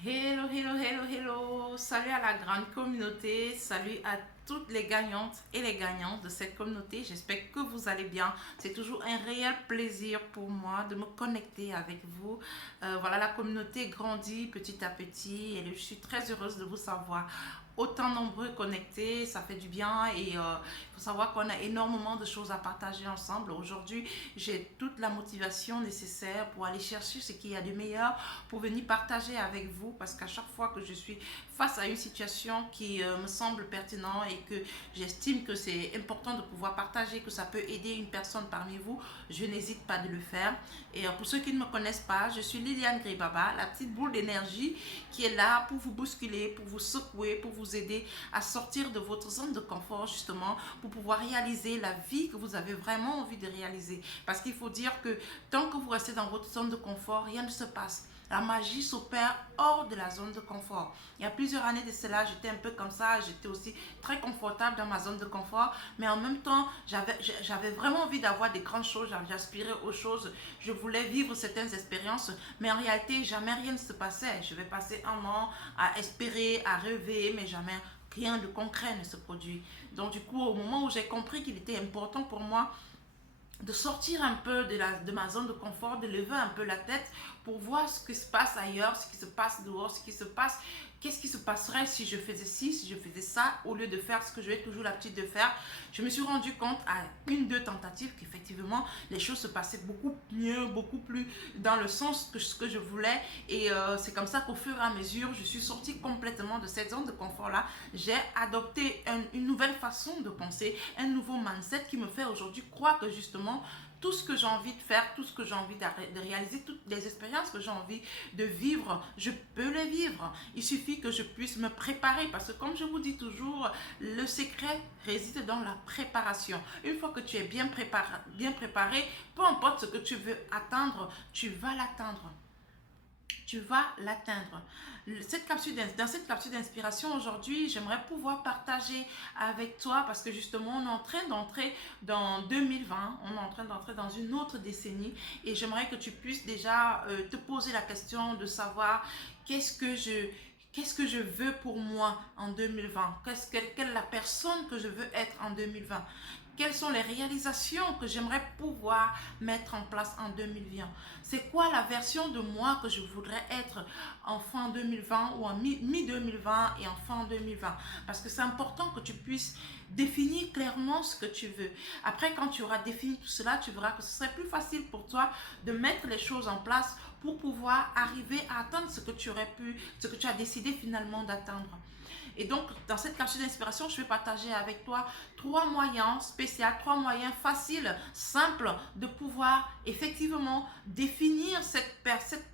Hello, hello, hello, hello. Salut à la grande communauté. Salut à toutes les gagnantes et les gagnants de cette communauté. J'espère que vous allez bien. C'est toujours un réel plaisir pour moi de me connecter avec vous. Voilà, la communauté grandit petit à petit et je suis très heureuse de vous savoir autant nombreux connectés. Ça fait du bien et il faut savoir qu'on a énormément de choses à partager ensemble. Aujourd'hui, j'ai toute la motivation nécessaire pour aller chercher ce qu'il y a de meilleur pour venir partager avec vous parce qu'à chaque fois que je suis face à une situation qui me semble pertinente et que j'estime que c'est important de pouvoir partager, que ça peut aider une personne parmi vous, je n'hésite pas de le faire. Et pour ceux qui ne me connaissent pas, je suis Liliane Gribaba, la petite boule d'énergie qui est là pour vous bousculer, pour vous secouer, pour vous aider à sortir de votre zone de confort justement, pour pouvoir réaliser la vie que vous avez vraiment envie de réaliser. Parce qu'il faut dire que tant que vous restez dans votre zone de confort, rien ne se passe. La magie s'opère hors de la zone de confort. Il y a plusieurs années de cela, j'étais un peu comme ça, j'étais aussi très confortable dans ma zone de confort, mais en même temps, j'avais vraiment envie d'avoir des grandes choses, j'aspirais aux choses, je voulais vivre certaines expériences, mais en réalité, jamais rien ne se passait. Je vais passer un an à espérer, à rêver, mais jamais rien de concret ne se produit. Donc du coup, au moment où j'ai compris qu'il était important pour moi de sortir un peu de ma zone de confort, de lever un peu la tête pour voir ce qui se passe ailleurs, ce qui se passe dehors, ce qui se passe, qu'est-ce qui se passerait si je faisais ci, si je faisais ça, au lieu de faire ce que je vais toujours l'habitude de faire. Je me suis rendu compte à une, deux tentatives qu'effectivement, les choses se passaient beaucoup mieux, beaucoup plus dans le sens que ce que je voulais. Et c'est comme ça qu'au fur et à mesure, je suis sortie complètement de cette zone de confort-là. J'ai adopté une nouvelle façon de penser, un nouveau mindset qui me fait aujourd'hui croire que justement, tout ce que j'ai envie de faire, tout ce que j'ai envie de réaliser, toutes les expériences que j'ai envie de vivre, je peux les vivre. Il suffit que je puisse me préparer parce que comme je vous dis toujours, le secret réside dans la préparation. Une fois que tu es bien préparé, peu importe ce que tu veux atteindre, tu vas l'atteindre, tu vas l'atteindre. Dans cette capsule d'inspiration aujourd'hui, j'aimerais pouvoir partager avec toi parce que justement, on est en train d'entrer dans 2020, on est en train d'entrer dans une autre décennie et j'aimerais que tu puisses déjà te poser la question de savoir qu'est-ce que je qu'est-ce que je veux pour moi en 2020? Quelle est la personne que je veux être en 2020? Quelles sont les réalisations que j'aimerais pouvoir mettre en place en 2020? C'est quoi la version de moi que je voudrais être en fin 2020 ou en mi-2020 et en fin 2020? Parce que c'est important que tu puisses définir clairement ce que tu veux. Après, quand tu auras défini tout cela, tu verras que ce serait plus facile pour toi de mettre les choses en place pour pouvoir arriver à atteindre ce que tu aurais pu, ce que tu as décidé finalement d'atteindre. Et donc, dans cette capsule d'inspiration, je vais partager avec toi trois moyens spéciaux, trois moyens faciles, simples de pouvoir effectivement définir cette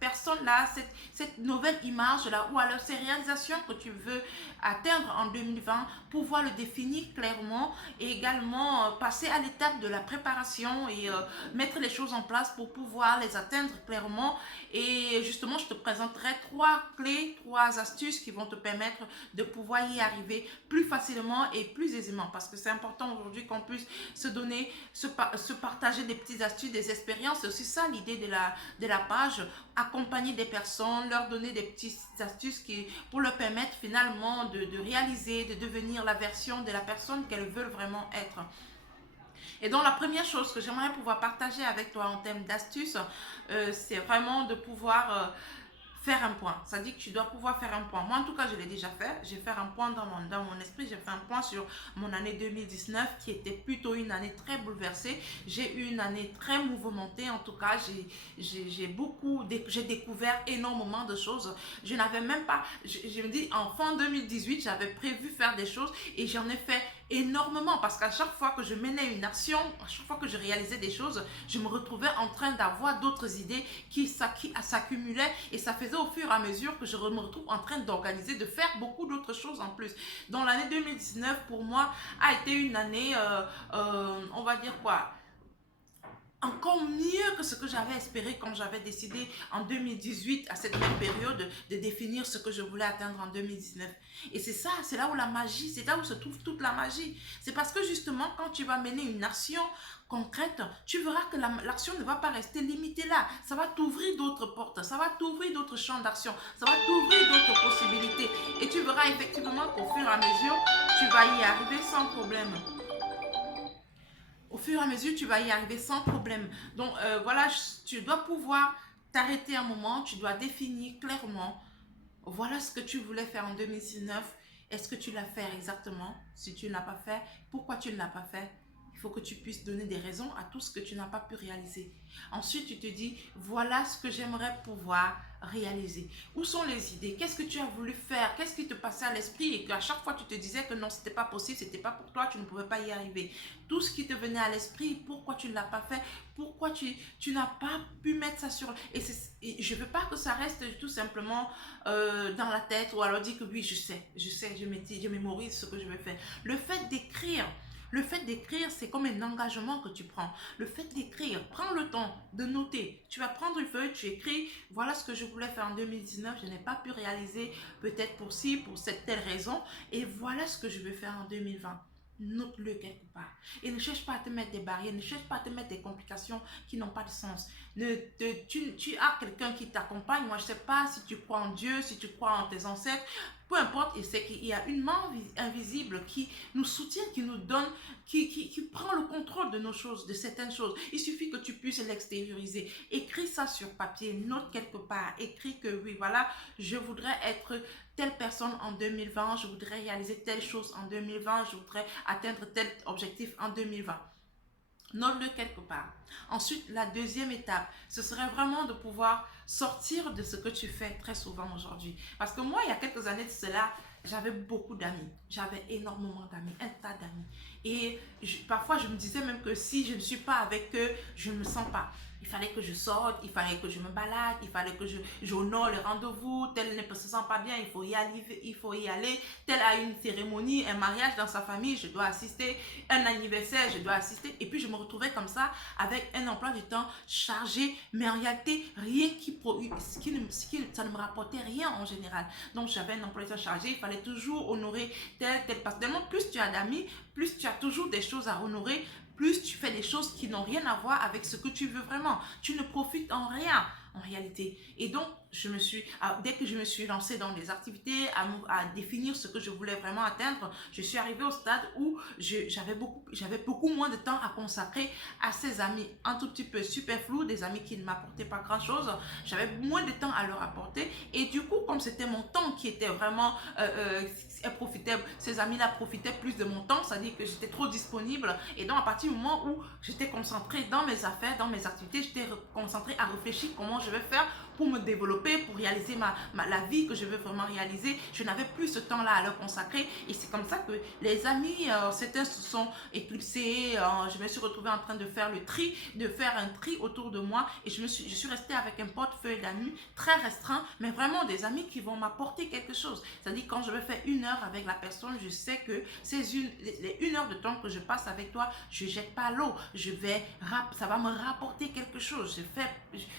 personne-là, cette nouvelle image-là, ou alors ces réalisations que tu veux atteindre en 2020, pouvoir le définir clairement et également passer à l'étape de la préparation et mettre les choses en place pour pouvoir les atteindre clairement. Et justement, je te présenterai trois clés, trois astuces qui vont te permettre de pouvoir y arriver plus facilement et plus aisément. Parce que c'est important aujourd'hui qu'on puisse se donner, se partager des petites astuces, des expériences. C'est aussi ça l'idée de la page. Accompagner des personnes, leur donner des petites astuces pour leur permettre finalement de réaliser, de devenir la version de la personne qu'elles veulent vraiment être. Et donc la première chose que j'aimerais pouvoir partager avec toi en termes d'astuces, c'est vraiment de pouvoir faire un point. Ça dit que tu dois pouvoir faire un point. Moi, en tout cas, je l'ai déjà fait. J'ai fait un point dans mon esprit. J'ai fait un point sur mon année 2019 qui était plutôt une année très bouleversée. J'ai eu une année très mouvementée. En tout cas, j'ai découvert énormément de choses. Je n'avais même pas, je me dis, en fin 2018, j'avais prévu faire des choses et j'en ai fait énormément parce qu'à chaque fois que je menais une action, à chaque fois que je réalisais des choses, je me retrouvais en train d'avoir d'autres idées qui s'accumulaient et ça faisait au fur et à mesure que je me retrouve en train d'organiser, de faire beaucoup d'autres choses en plus. Donc l'année 2019 pour moi a été une année, on va dire quoi, encore mieux que ce que j'avais espéré quand j'avais décidé en 2018, à cette même période, de définir ce que je voulais atteindre en 2019. Et c'est ça, c'est là où la magie, c'est là où se trouve toute la magie. C'est parce que justement, quand tu vas mener une action concrète, tu verras que l'action ne va pas rester limitée là. Ça va t'ouvrir d'autres portes, ça va t'ouvrir d'autres champs d'action, ça va t'ouvrir d'autres possibilités. Et tu verras effectivement qu'au fur et à mesure, tu vas y arriver sans problème. Au fur et à mesure, tu vas y arriver sans problème. Donc voilà, tu dois pouvoir t'arrêter un moment, tu dois définir clairement, voilà ce que tu voulais faire en 2019. Est-ce que tu l'as fait exactement? Si tu ne l'as pas fait, pourquoi tu ne l'as pas fait? Il faut que tu puisses donner des raisons à tout ce que tu n'as pas pu réaliser. Ensuite, tu te dis, voilà ce que j'aimerais pouvoir réaliser. Où sont les idées? Qu'est-ce que tu as voulu faire? Qu'est-ce qui te passait à l'esprit et qu'à chaque fois tu te disais que non, c'était pas possible, c'était pas pour toi, tu ne pouvais pas y arriver. Tout ce qui te venait à l'esprit, pourquoi tu ne l'as pas fait? Pourquoi tu n'as pas pu mettre ça sur... Et je veux pas que ça reste tout simplement dans la tête ou alors dire que oui, je mémorise ce que je vais faire. Le fait d'écrire, c'est comme un engagement que tu prends. Le fait d'écrire, prends le temps de noter. Tu vas prendre une feuille, tu écris, voilà ce que je voulais faire en 2019, je n'ai pas pu réaliser, peut-être pour ci, pour cette telle raison, et voilà ce que je vais faire en 2020. Note-le quelque part. Et ne cherche pas à te mettre des barrières, ne cherche pas à te mettre des complications qui n'ont pas de sens. Tu as quelqu'un qui t'accompagne. Moi, je ne sais pas si tu crois en Dieu, si tu crois en tes ancêtres. Peu importe, il sait qu'il y a une main invisible qui nous soutient, qui nous donne, qui prend le contrôle de nos choses, de certaines choses. Il suffit que tu puisses l'extérioriser. Écris ça sur papier, note quelque part. Écris que oui, voilà, je voudrais être telle personne en 2020, je voudrais réaliser telle chose en 2020, je voudrais atteindre tel objectif en 2020. Note-le quelque part. Ensuite, la deuxième étape, ce serait vraiment de pouvoir sortir de ce que tu fais très souvent aujourd'hui. Parce que moi, il y a quelques années de cela, j'avais beaucoup d'amis. J'avais énormément d'amis, un tas d'amis. Et parfois, je me disais même que si je ne suis pas avec eux, je ne me sens pas. Il fallait que je sorte, il fallait que je me balade, il fallait que j'honore les rendez-vous, tel ne se sent pas bien, il faut y aller, tel a une cérémonie, un mariage dans sa famille, je dois assister, un anniversaire, je dois assister. Et puis je me retrouvais comme ça avec un emploi du temps chargé, mais en réalité, rien ça ne me rapportait rien en général. Donc j'avais un emploi du temps chargé, il fallait toujours honorer tel, parce que tellement plus tu as d'amis, plus tu as toujours des choses à honorer, plus tu fais des choses qui n'ont rien à voir avec ce que tu veux vraiment. Tu ne profites en rien en réalité. Et donc, dès que je me suis lancée dans des activités, à définir ce que je voulais vraiment atteindre, je suis arrivée au stade où j'avais beaucoup moins de temps à consacrer à ces amis un tout petit peu superflus, des amis qui ne m'apportaient pas grand-chose. J'avais moins de temps à leur apporter. Et du coup, comme c'était mon temps qui était vraiment ces amis-là profitaient plus de mon temps, c'est-à-dire que j'étais trop disponible. Et donc, à partir du moment où j'étais concentrée dans mes affaires, dans mes activités, j'étais concentrée à réfléchir comment je vais faire pour me développer, pour réaliser la vie que je veux vraiment réaliser. Je n'avais plus ce temps-là à leur consacrer. Et c'est comme ça que les amis, certains se sont éclipsés. Je me suis retrouvée en train de faire un tri autour de moi. Et je suis restée avec un portefeuille d'amis très restreint, mais vraiment des amis qui vont m'apporter quelque chose. C'est-à-dire quand je vais faire 1 heure avec la personne, je sais que les 1 heure de temps que je passe avec toi, je ne jette pas l'eau. Ça va me rapporter quelque chose.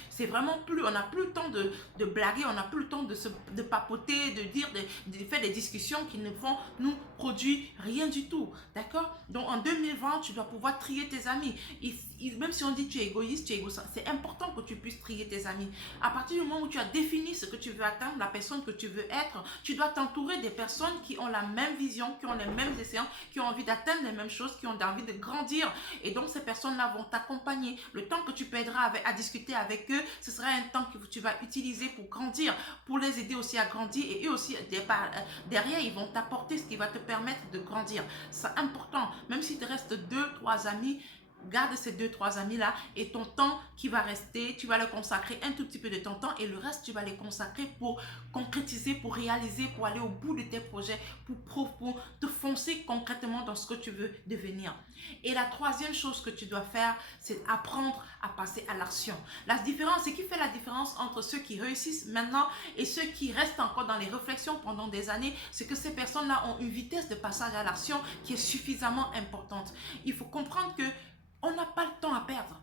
C'est vraiment on n'a plus le temps de blaguer, on n'a plus le temps de papoter, de faire des discussions qui ne vont nous produire rien du tout. D'accord? Donc en 2020, tu dois pouvoir trier tes amis. Même si on dit tu es égoïste, c'est important que tu puisses trier tes amis. À partir du moment où tu as défini ce que tu veux atteindre, la personne que tu veux être, tu dois t'entourer des personnes qui ont la même vision, qui ont les mêmes essais, qui ont envie d'atteindre les mêmes choses, qui ont envie de grandir. Et donc ces personnes-là vont t'accompagner. Le temps que tu perdras à discuter avec eux, ce sera un temps que tu vas utiliser pour grandir, pour les aider aussi à grandir. Et eux aussi, derrière, ils vont t'apporter ce qui va te permettre de grandir. C'est important. Même s'il te reste 2-3 amis, garde ces 2-3 amis-là et ton temps qui va rester, tu vas le consacrer un tout petit peu de ton temps et le reste, tu vas les consacrer pour concrétiser, pour réaliser, pour aller au bout de tes projets, pour te foncer concrètement dans ce que tu veux devenir. Et la troisième chose que tu dois faire, c'est apprendre à passer à l'action. Ce qui fait la différence entre ceux qui réussissent maintenant et ceux qui restent encore dans les réflexions pendant des années, c'est que ces personnes-là ont une vitesse de passage à l'action qui est suffisamment importante. Il faut comprendre que on n'a pas le temps à perdre.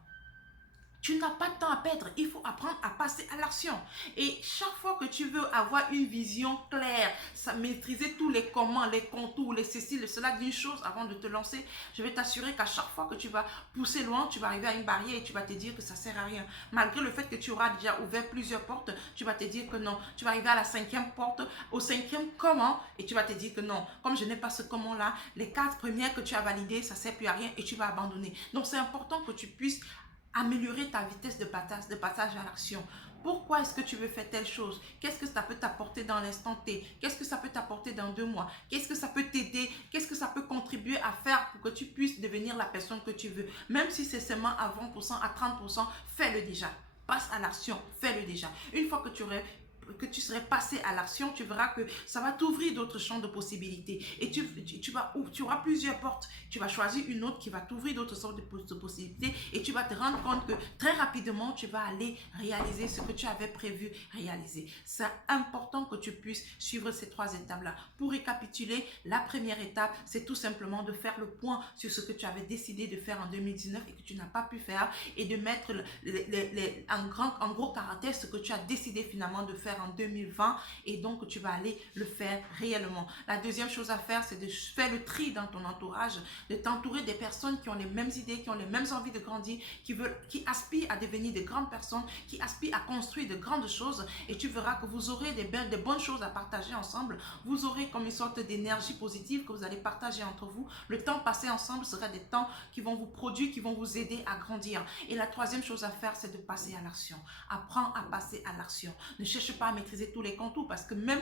Tu n'as pas de temps à perdre, il faut apprendre à passer à l'action. Et chaque fois que tu veux avoir une vision claire, maîtriser tous les comment, les contours, les ceci, les cela d'une chose avant de te lancer, je vais t'assurer qu'à chaque fois que tu vas pousser loin, tu vas arriver à une barrière et tu vas te dire que ça ne sert à rien. Malgré le fait que tu auras déjà ouvert plusieurs portes, tu vas te dire que non. Tu vas arriver à la 5e porte, au 5e comment, et tu vas te dire que non. Comme je n'ai pas ce comment-là, les 4 premières que tu as validées, ça ne sert plus à rien et tu vas abandonner. Donc c'est important que tu puisses améliorer ta vitesse de passage à l'action. Pourquoi est-ce que tu veux faire telle chose? Qu'est-ce que ça peut t'apporter dans l'instant T? Qu'est-ce que ça peut t'apporter dans 2 mois? Qu'est-ce que ça peut t'aider? Qu'est-ce que ça peut contribuer à faire pour que tu puisses devenir la personne que tu veux? Même si c'est seulement à 20%, à 30%, fais-le déjà. Passe à l'action, fais-le déjà. Une fois que tu serais passé à l'action, tu verras que ça va t'ouvrir d'autres champs de possibilités. Et tu auras plusieurs portes. Tu vas choisir une autre qui va t'ouvrir d'autres sortes de possibilités. Et tu vas te rendre compte que très rapidement, tu vas aller réaliser ce que tu avais prévu réaliser. C'est important que tu puisses suivre ces 3 étapes-là. Pour récapituler, la première étape, c'est tout simplement de faire le point sur ce que tu avais décidé de faire en 2019 et que tu n'as pas pu faire et de mettre en gros caractère ce que tu as décidé finalement de faire en 2020 et donc tu vas aller le faire réellement. La deuxième chose à faire, c'est de faire le tri dans ton entourage, de t'entourer des personnes qui ont les mêmes idées, qui ont les mêmes envies de grandir, qui aspirent à devenir de grandes personnes, qui aspirent à construire de grandes choses et tu verras que vous aurez des bonnes choses à partager ensemble. Vous aurez comme une sorte d'énergie positive que vous allez partager entre vous. Le temps passé ensemble sera des temps qui vont vous produire, qui vont vous aider à grandir. Et la troisième chose à faire, c'est de passer à l'action. Apprends à passer à l'action. Ne cherche pas à maîtriser tous les contours parce que même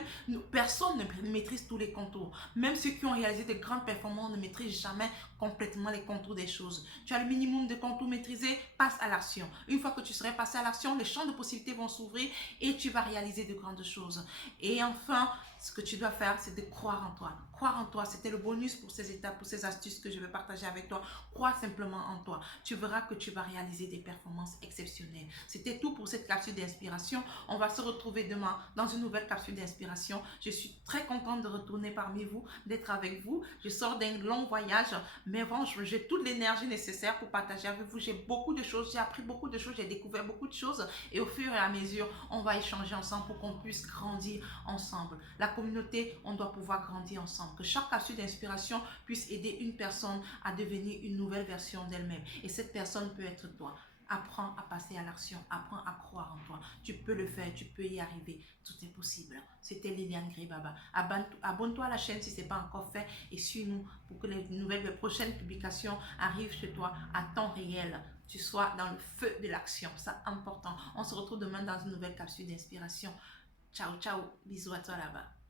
personne ne maîtrise tous les contours. Même ceux qui ont réalisé de grandes performances ne maîtrisent jamais complètement les contours des choses. Tu as le minimum de contours maîtrisés, passe à l'action. Une fois que tu serais passé à l'action, les champs de possibilités vont s'ouvrir et tu vas réaliser de grandes choses. Et enfin, ce que tu dois faire, c'est de croire en toi. Croire en toi, c'était le bonus pour ces étapes, pour ces astuces que je vais partager avec toi. Crois simplement en toi. Tu verras que tu vas réaliser des performances exceptionnelles. C'était tout pour cette capsule d'inspiration. On va se retrouver demain dans une nouvelle capsule d'inspiration. Je suis très contente de retourner parmi vous, d'être avec vous. Je sors d'un long voyage, mais bon, j'ai toute l'énergie nécessaire pour partager avec vous. J'ai beaucoup de choses, j'ai appris beaucoup de choses, j'ai découvert beaucoup de choses et au fur et à mesure, on va échanger ensemble pour qu'on puisse grandir ensemble. La communauté, on doit pouvoir grandir ensemble. Que chaque capsule d'inspiration puisse aider une personne à devenir une nouvelle version d'elle-même. Et cette personne peut être toi. Apprends à passer à l'action, apprends à croire en toi. Tu peux le faire, tu peux y arriver. Tout est possible. C'était Liliane Gribaba. Abonne-toi à la chaîne si ce n'est pas encore fait et suis-nous pour que les prochaines publications arrivent chez toi à temps réel. Tu sois dans le feu de l'action. C'est important. On se retrouve demain dans une nouvelle capsule d'inspiration. Ciao, ciao. Bisous à toi là-bas.